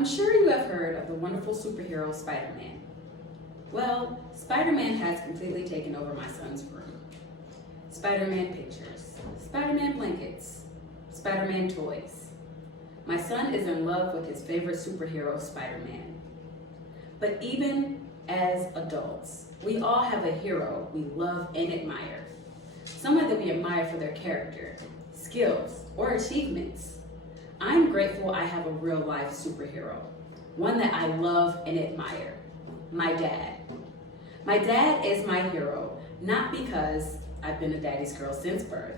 I'm sure you have heard of the wonderful superhero Spider-Man. Well, Spider-Man has completely taken over my son's room. Spider-Man pictures, Spider-Man blankets, Spider-Man toys. My son is in love with his favorite superhero, Spider-Man. But even as adults, we all have a hero we love and admire. Someone that we admire for their character, skills, or achievements. I'm grateful I have a real life superhero, one that I love and admire, my dad. My dad is my hero, not because I've been a daddy's girl since birth,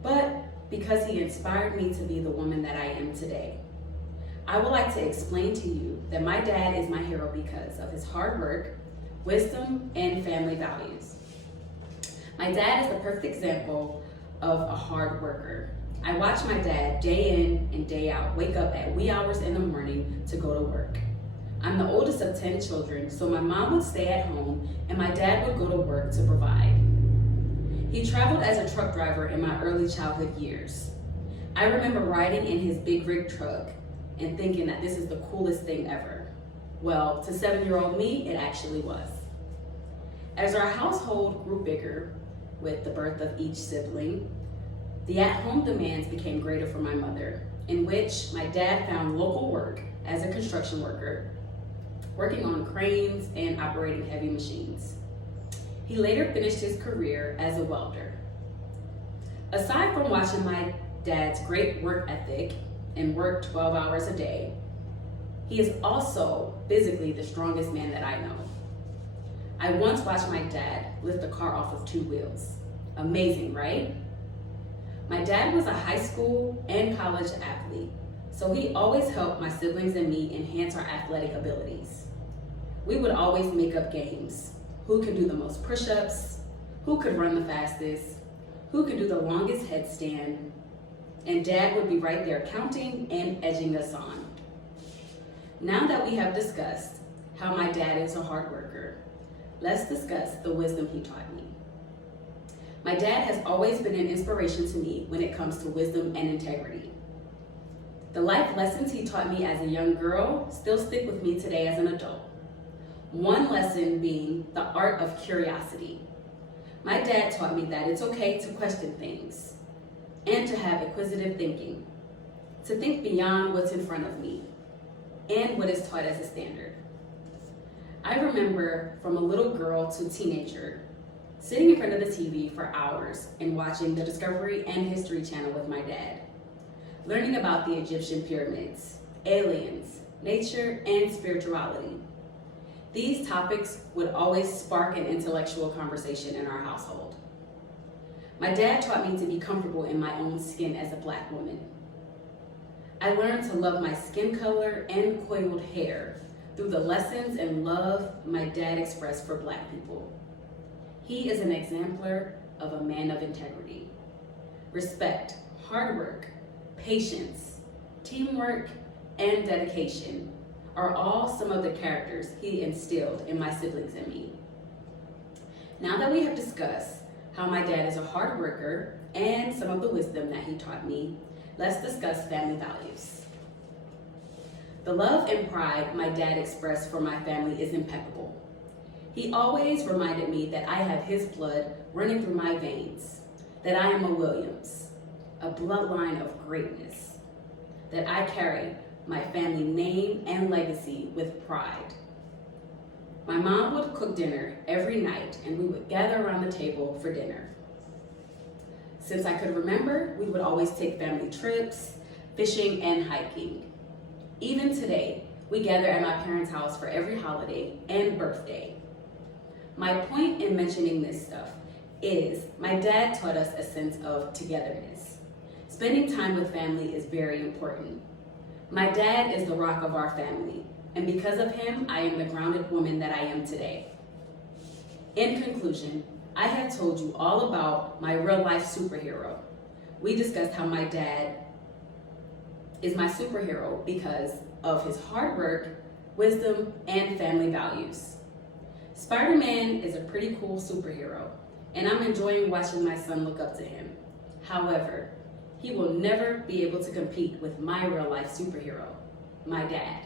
but because he inspired me to be the woman that I am today. I would like to explain to you that my dad is my hero because of his hard work, wisdom, and family values. My dad is the perfect example of a hard worker. I watch my dad day in and day out wake up at wee hours in the morning to go to work. I'm the oldest of 10 children, so my mom would stay at home and my dad would go to work to provide. He traveled as a truck driver in my early childhood years. I remember riding in his big rig truck and thinking that this is the coolest thing ever. Well, to 7-year-old me, it actually was. As our household grew bigger with the birth of each sibling, the at-home demands became greater for my mother, in which my dad found local work as a construction worker, working on cranes and operating heavy machines. He later finished his career as a welder. Aside from watching my dad's great work ethic and work 12 hours a day, he is also physically the strongest man that I know. I once watched my dad lift a car off of 2 wheels. Amazing, right? My dad was a high school and college athlete, so he always helped my siblings and me enhance our athletic abilities. We would always make up games. Who could do the most push-ups? Who could run the fastest? Who could do the longest headstand? And Dad would be right there counting and edging us on. Now that we have discussed how my dad is a hard worker, let's discuss the wisdom he taught me. My dad has always been an inspiration to me when it comes to wisdom and integrity. The life lessons he taught me as a young girl still stick with me today as an adult. One lesson being the art of curiosity. My dad taught me that it's okay to question things and to have inquisitive thinking, to think beyond what's in front of me and what is taught as a standard. I remember from a little girl to teenager, sitting in front of the TV for hours and watching the Discovery and History Channel with my dad, learning about the Egyptian pyramids, aliens, nature, and spirituality. These topics would always spark an intellectual conversation in our household. My dad taught me to be comfortable in my own skin as a Black woman. I learned to love my skin color and coiled hair through the lessons and love my dad expressed for Black people. He is an exemplar of a man of integrity. Respect, hard work, patience, teamwork, and dedication are all some of the characters he instilled in my siblings and me. Now that we have discussed how my dad is a hard worker and some of the wisdom that he taught me, let's discuss family values. The love and pride my dad expressed for my family is impeccable. He always reminded me that I have his blood running through my veins, that I am a Williams, a bloodline of greatness, that I carry my family name and legacy with pride. My mom would cook dinner every night and we would gather around the table for dinner. Since I could remember, we would always take family trips, fishing, and hiking. Even today, we gather at my parents' house for every holiday and birthday. My point in mentioning this stuff is my dad taught us a sense of togetherness. Spending time with family is very important. My dad is the rock of our family, and because of him, I am the grounded woman that I am today. In conclusion, I have told you all about my real life superhero. We discussed how my dad is my superhero because of his hard work, wisdom, and family values. Spider-Man is a pretty cool superhero, and I'm enjoying watching my son look up to him. However, he will never be able to compete with my real life superhero, my dad.